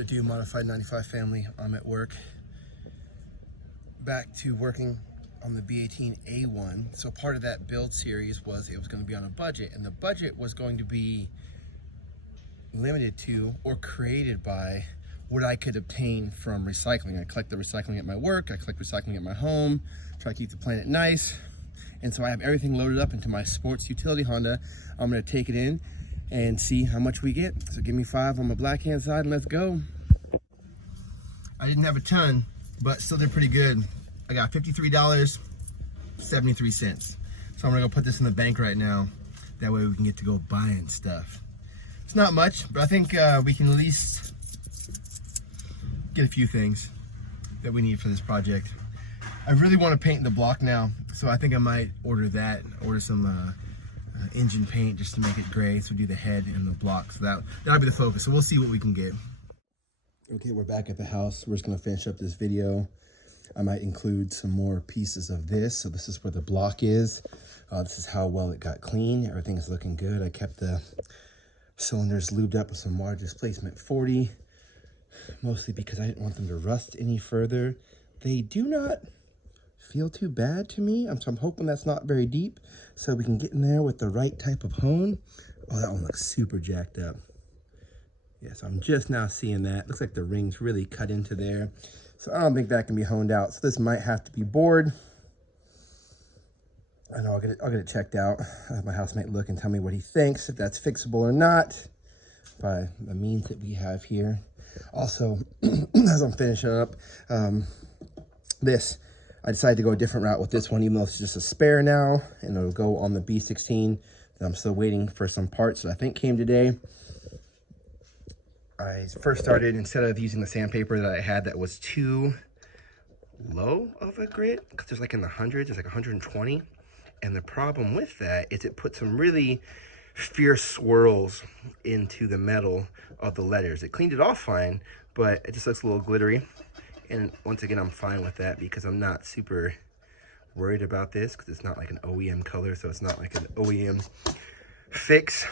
What it do, Modified 95 family? I'm at work. Back to working on the b18a1. So part of that build series was it was going to be on a budget, and the budget was going to be limited to or created by what I could obtain from recycling. I collect the recycling at my work, I collect recycling at my home, try to keep the planet nice. And so I have everything loaded up into my sports utility Honda. I'm gonna take it in and see how much we get. So give me 5 on my black hand side and let's go. I didn't have a ton, but still did pretty good. I got $53.73. So I'm gonna go put this in the bank right now. That way we can get to go buying stuff. It's not much, but I think we can at least get a few things that we need for this project. I really want to paint the block now, so I think I might order that, order some engine paint just to make it gray, so we do the head and the block. So that'll be the focus. So we'll see what we can get. Okay, we're back at the house. We're just gonna finish up this video. I might include some more pieces of this. So this is where the block is. This is how well it got clean. Everything is looking good. I kept the cylinders lubed up with some water displacement 40, mostly because I didn't want them to rust any further. They do not feel too bad to me. So I'm hoping that's not very deep, so we can get in there with the right type of hone. Oh, that one looks super jacked up. Yeah, so I'm just now seeing that. Looks like the rings really cut into there. So I don't think that can be honed out. So this might have to be bored. I know I'll get it checked out. I'll have my housemate look and tell me what he thinks, if that's fixable or not, by the means that we have here. Also, as I'm finishing up this, I decided to go a different route with this one, even though it's just a spare now, and it'll go on the B16. I'm still waiting for some parts that I think came today. I first started, instead of using the sandpaper that I had that was too low of a grit, because there's like in the hundreds, it's like 120. And the problem with that is it put some really fierce swirls into the metal of the letters. It cleaned it off fine, but it just looks a little glittery. And once again, I'm fine with that because I'm not super worried about this because it's not like an OEM color, so it's not like an OEM fix.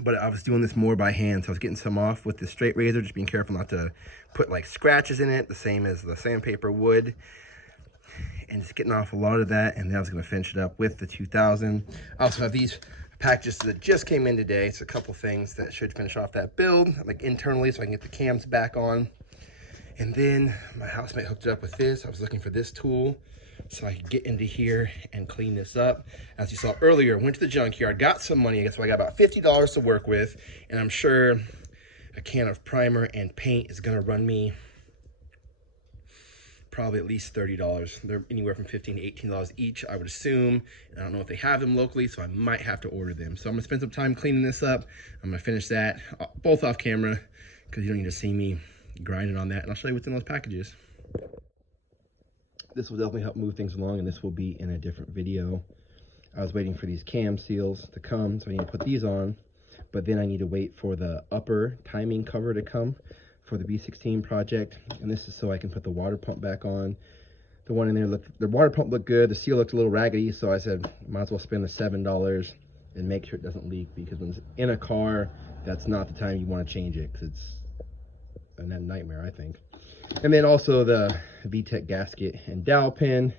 But I was doing this more by hand, so I was getting some off with the straight razor, just being careful not to put like scratches in it, the same as the sandpaper would. And just getting off a lot of that, and then I was gonna finish it up with the 2000. I also have these packages that just came in today. It's a couple things that should finish off that build, like internally, so I can get the cams back on. And then my housemate hooked it up with this. I was looking for this tool so I could get into here and clean this up. As you saw earlier, went to the junkyard, got some money. I guess I got about $50 to work with, and I'm sure a can of primer and paint is gonna run me probably at least $30. They're anywhere from $15 to $18 each, I would assume. And I don't know if they have them locally, so I might have to order them. So I'm gonna spend some time cleaning this up. I'm gonna finish that both off camera because you don't need to see me grinding on that. And I'll show you what's in those packages. This will definitely help move things along, and this will be in a different video. I was waiting for these cam seals to come, so I need to put these on, but then I need to wait for the upper timing cover to come for the B16 project, and this is so I can put the water pump back on. The one in there the water pump looked good, the seal looked a little raggedy, so I said might as well spend the $7 and make sure it doesn't leak, because when it's in a car, that's not the time you want to change it, because it's a nightmare, I think. And then also the VTEC gasket and dowel pin.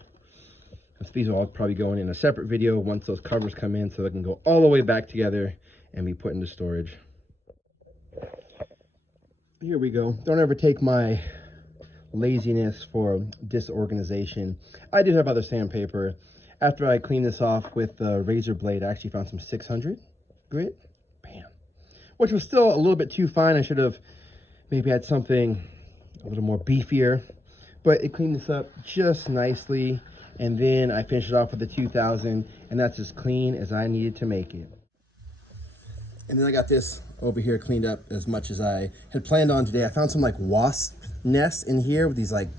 These will all probably go in a separate video once those covers come in, so they can go all the way back together and be put into storage. Here we go. Don't ever take my laziness for disorganization. I did have other sandpaper. After I cleaned this off with the razor blade, I actually found some 600 grit. Bam. Which was still a little bit too fine. I should have maybe had something a little more beefier, but it cleaned this up just nicely. And then I finished it off with the 2000, and that's as clean as I needed to make it. And then I got this over here cleaned up as much as I had planned on today. I found some like wasp nests in here with these like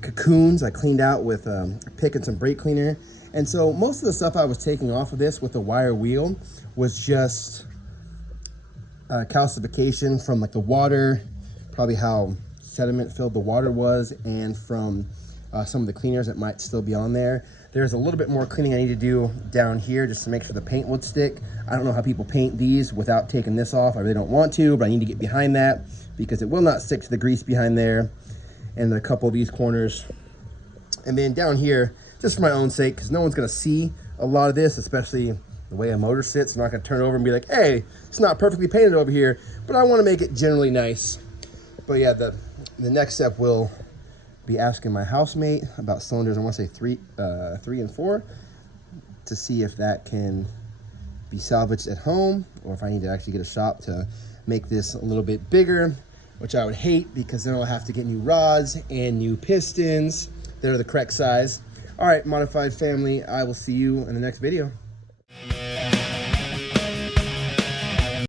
cocoons I cleaned out with a pick and some brake cleaner. And so most of the stuff I was taking off of this with the wire wheel was just calcification from like the water, probably how sediment filled the water was, and from some of the cleaners that might still be on there. There's a little bit more cleaning I need to do down here just to make sure the paint would stick. I don't know how people paint these without taking this off. I really don't want to, but I need to get behind that because it will not stick to the grease behind there and a couple of these corners. And then down here, just for my own sake, because no one's gonna see a lot of this, especially the way a motor sits. I'm not gonna turn over and be like, hey, it's not perfectly painted over here, but I wanna make it generally nice. But yeah, the next step will be asking my housemate about cylinders. I want to say 3 and 4 to see if that can be salvaged at home or if I need to actually get a shop to make this a little bit bigger, which I would hate because then I'll have to get new rods and new pistons that are the correct size. All right, modified family, I will see you in the next video.